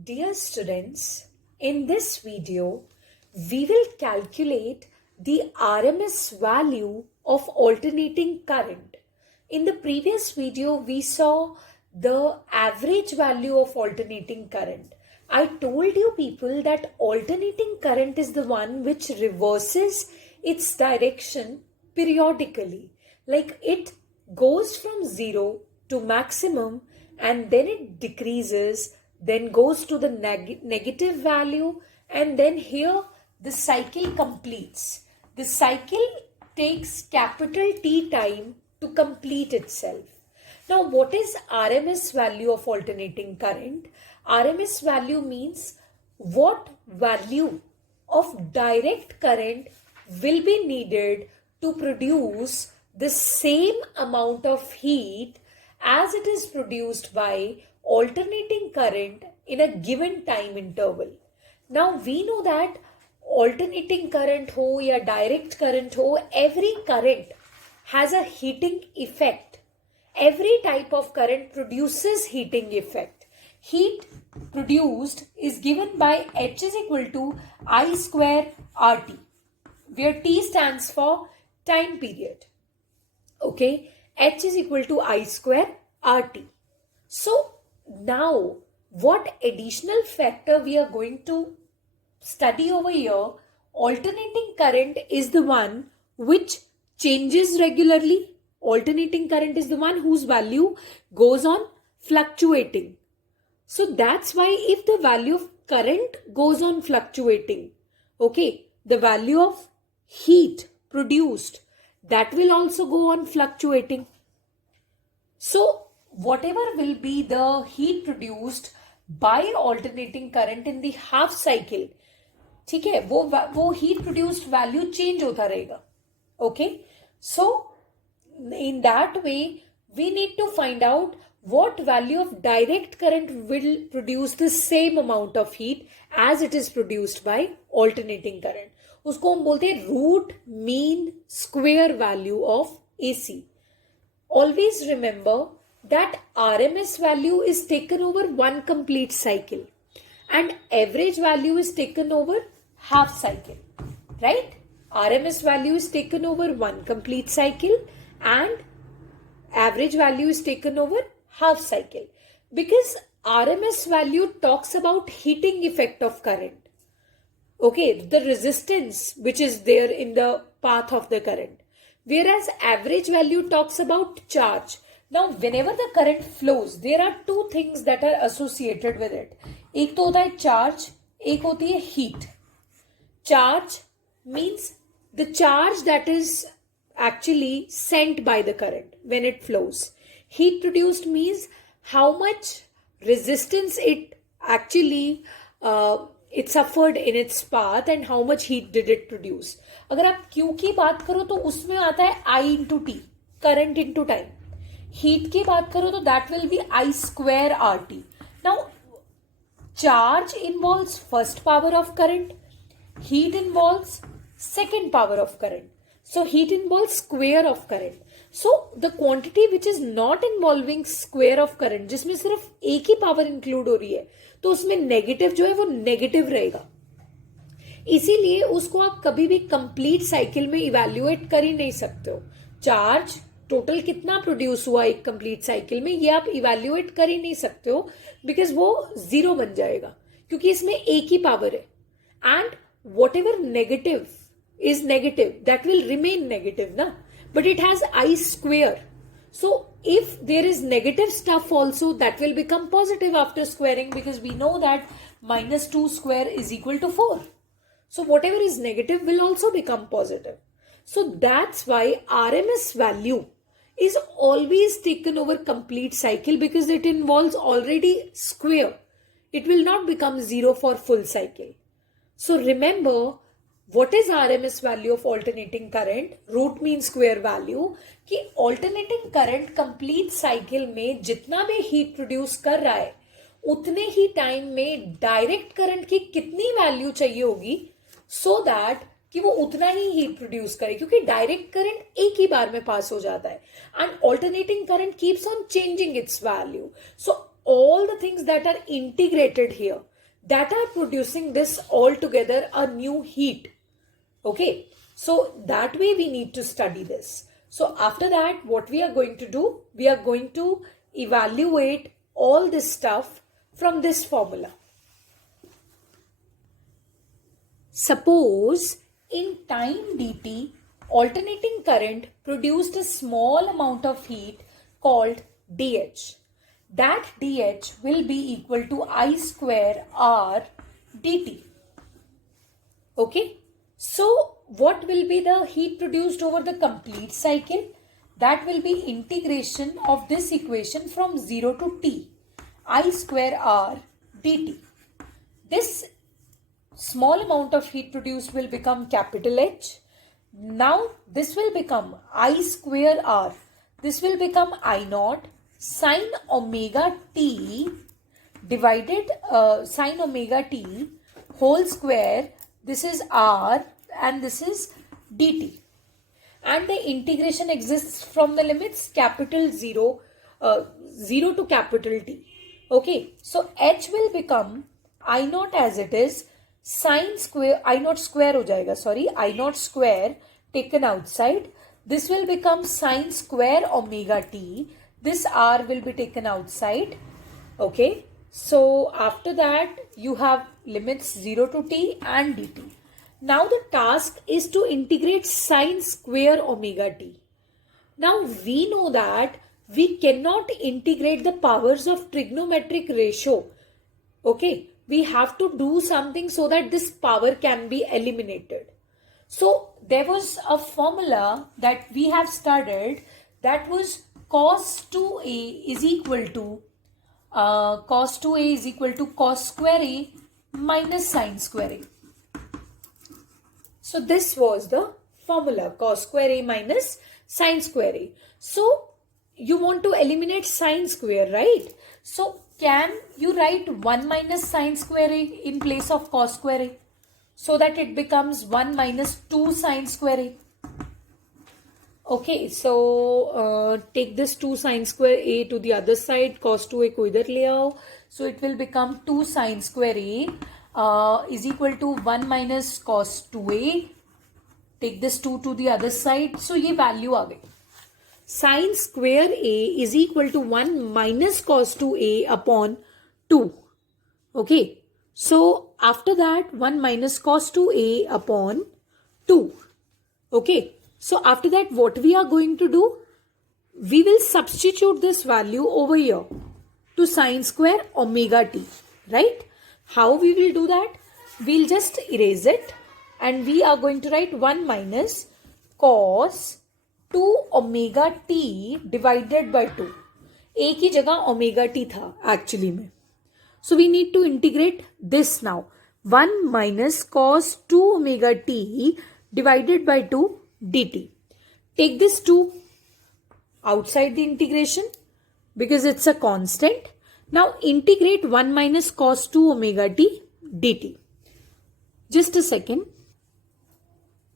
Dear students, in this video, we will calculate the RMS value of alternating current. In the previous video, we saw the average value of alternating current. I told you people that alternating current is the one which reverses its direction periodically. Like it goes from 0 to maximum and then it decreases, then goes to the negative value, and then here the cycle completes. The cycle takes capital T time to complete itself. Now, what is RMS value of alternating current? RMS value means what value of direct current will be needed to produce the same amount of heat as it is produced by alternating current in a given time interval. Now we know that alternating current ho ya direct current ho, every current has a heating effect. Every type of current produces heating effect. Heat produced is given by H is equal to I square RT, where T stands for time period. Okay, H is equal to I square RT. So now what additional factor we are going to study over here? Alternating current is the one which changes regularly. Alternating current is the one whose value goes on fluctuating. So that's why if the value of current goes on fluctuating, okay, the value of heat produced, that will also go on fluctuating. So whatever will be the heat produced by alternating current in the half cycle, ठीक है, वो heat produced value change होता रहेगा. Okay, so in that way we need to find out what value of direct current will produce the same amount of heat as it is produced by alternating current. उसको हम बोलते हैं root mean square value of AC. Always remember that RMS value is taken over one complete cycle and average value is taken over half cycle, right? RMS value is taken over one complete cycle and average value is taken over half cycle, because RMS value talks about heating effect of current. Okay, the resistance which is there in the path of the current, whereas average value talks about charge. Now whenever the current flows, there are two things that are associated with it. एक तो होता है charge, एक होती है heat. Charge means the charge that is actually sent by the current when it flows. Heat produced means how much resistance it actually it suffered in its path and how much heat did it produce. अगर आप Q की बात करो तो उसमें आता है I into T, current into time. Heat की बात करो तो that will be I square RT. Now charge involves first power of current, heat involves second power of current. So heat involves square of current. So the quantity which is not involving square of current, जिसमें सिर्फ एक ही power include हो रही है, तो उसमें negative जो है वो नेगेटिव रहेगा. इसीलिए उसको आप कभी भी कंप्लीट साइकिल में इवैल्यूएट कर ही नहीं सकते हो. चार्ज टोटल कितना प्रोड्यूस हुआ एक कंप्लीट साइकिल में, ये आप इवैल्यूएट कर ही नहीं सकते हो, बिकॉज वो जीरो बन जाएगा, क्योंकि इसमें एक ही पावर है. And what ever negative is negative, that will remain negative, na? But it has I square. So if there is negative stuff also, that will become positive after squaring, because we know that minus 2 square is equal to 4. So whatever is negative will also become positive. So that's why RMS value is always taken over complete cycle, because it involves already square. It will not become 0 for full cycle. So remember, what is RMS value of alternating current? Root mean square value. कि alternating current complete cycle में जितना भी heat produce कर रहा है, उतने ही time में direct current की कितनी value चाहिए होगी, so that कि वो उतना ही heat produce करे, क्योंकि direct current एक ही बार में pass हो जाता है and alternating current keeps on changing its value. So all the things that are integrated here that are producing this all together a new heat. Okay, so that way we need to study this. So after that, what we are going to do, we are going to evaluate all this stuff from this formula. Suppose in time dt, alternating current produced a small amount of heat called dH. That dH will be equal to I square R dt. Okay. So what will be the heat produced over the complete cycle? That will be integration of this equation from 0 to t, I square R dt. This small amount of heat produced will become capital H. Now this will become I square R. This will become I naught sine omega t divided sine omega t whole square. This is R and this is dt. And the integration exists from the limits capital 0 to capital T. Okay, so H will become I naught as it is sine square, I naught square ho jayega, sorry, I naught square taken outside. This will become sine square omega t. This R will be taken outside. Okay, so after that you have limits 0 to t and dt. Now the task is to integrate sine square omega t. Now we know that we cannot integrate the powers of trigonometric ratio. Okay, we have to do something so that this power can be eliminated. So there was a formula that we have studied, that was cos 2a is equal to cos 2a is equal to cos square a minus sine square a. So this was the formula, cos square a minus sine square a. So you want to eliminate sine square, right? So can you write 1 minus sine square a in place of cos square a, so that it becomes 1 minus 2 sine square a. Okay, so take this 2 sine square a to the other side, cos 2a ko idhar le aao. So it will become 2 sine square a is equal to 1 minus cos 2a. Take this 2 to the other side. So ये value आ गई. Sine square a is equal to 1 minus cos 2a upon 2. Okay. So after that 1 minus cos 2a upon 2. Okay. So after that what we are going to do? We will substitute this value over here to sine square omega t. Right? How we will do that? We'll just erase it and we are going to write 1 minus cos 2 omega t divided by 2. A की जगह omega t था actually में. So we need to integrate this now. 1 minus cos 2 omega t divided by 2 dt. Take this 2 outside the integration because it's a constant. Now integrate 1 minus cos 2 omega t dt. Just a second.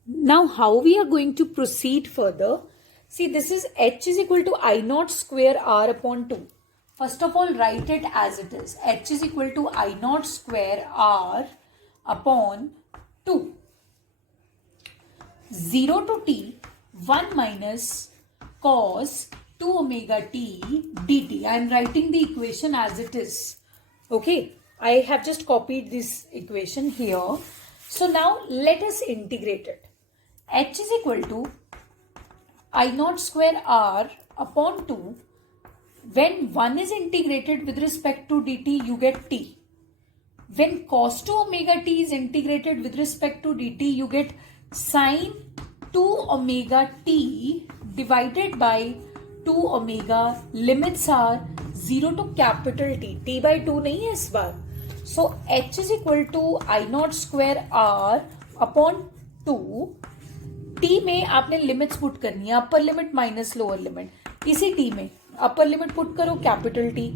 Now how we are going to proceed further? See, this is H is equal to I naught square R upon 2. First of all, write it as it is. H is equal to I naught square R upon 2. 0 to t 1 minus cos 2 omega t dt. I am writing the equation as it is. Okay. I have just copied this equation here. So now let us integrate it. H is equal to I naught square R upon 2. When 1 is integrated with respect to dt, you get t. When cos 2 omega t is integrated with respect to dt, you get sine 2 omega t divided by 2 omega. Limits are 0 to capital T. T by 2 नहीं है इस बार. So H is equal to I naught square R upon 2. T में आपने limits put करनी है, upper limit minus lower limit. इसी T में upper limit put करो कैपिटल T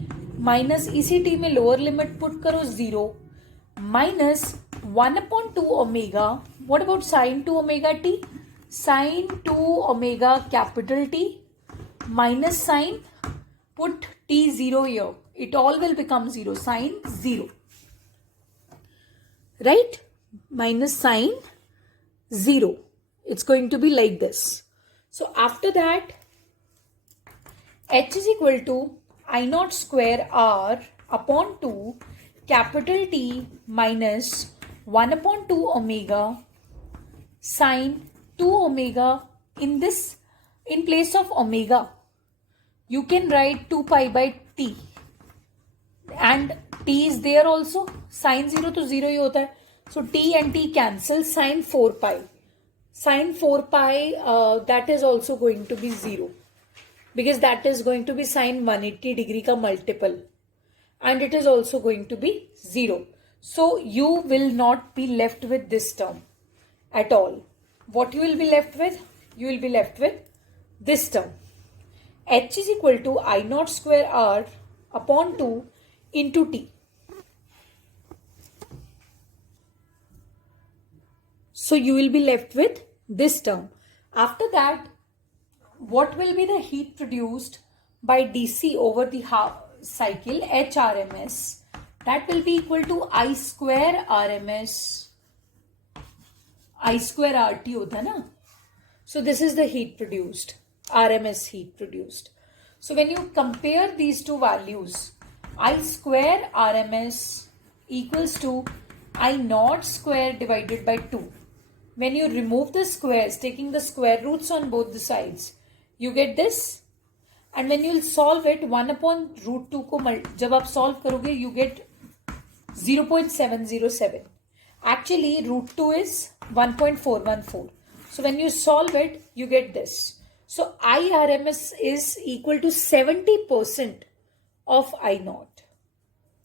माइनस इसी T में लोअर लिमिट पुट करो 0 minus 1 upon 2 omega. What about sine 2 omega t? Sine 2 omega capital T minus sine, put t 0 here. it all will become 0, sine 0. Right? Minus sine 0. It's going to be like this. So after that, H is equal to I naught square R upon 2 capital T minus 1 upon 2 omega sine 2 omega. In place of omega, you can write 2 pi by t, and t is there also. Sine 0 to 0 ही होता है, so t and t cancel. Sine 4 pi. Sine 4 pi, that is also going to be 0, because that is going to be sine 180 degree ka multiple, and it is also going to be 0. So you will not be left with this term at all. What you will be left with? You will be left with this term. H is equal to I naught square R upon 2 into T. So you will be left with this term. After that, what will be the heat produced by DC over the half cycle HRMS? That will be equal to I square RMS. I square RT होता है ना? So this is the heat produced, RMS heat produced. So when you compare these two values, I square RMS equals to I naught square divided by 2. When you remove the squares, taking the square roots on both the sides, you get this. And when you will solve it, 1 upon root 2 को जब आप solve करोगे, you get 0.707. Actually, root 2 is 1.414. So when you solve it, you get this. So IRMS is equal to 70% of I naught.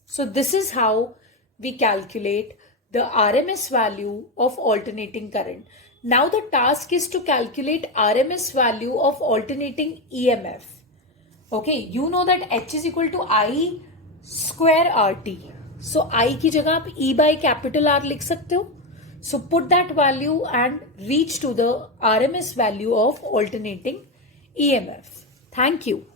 So this is how we calculate the RMS value of alternating current. Now the task is to calculate RMS value of alternating EMF. Okay, you know that H is equal to I square RT. So I की जगह आप E by capital R लिख सकते हो. So put that value and reach to the RMS value of alternating EMF. Thank you.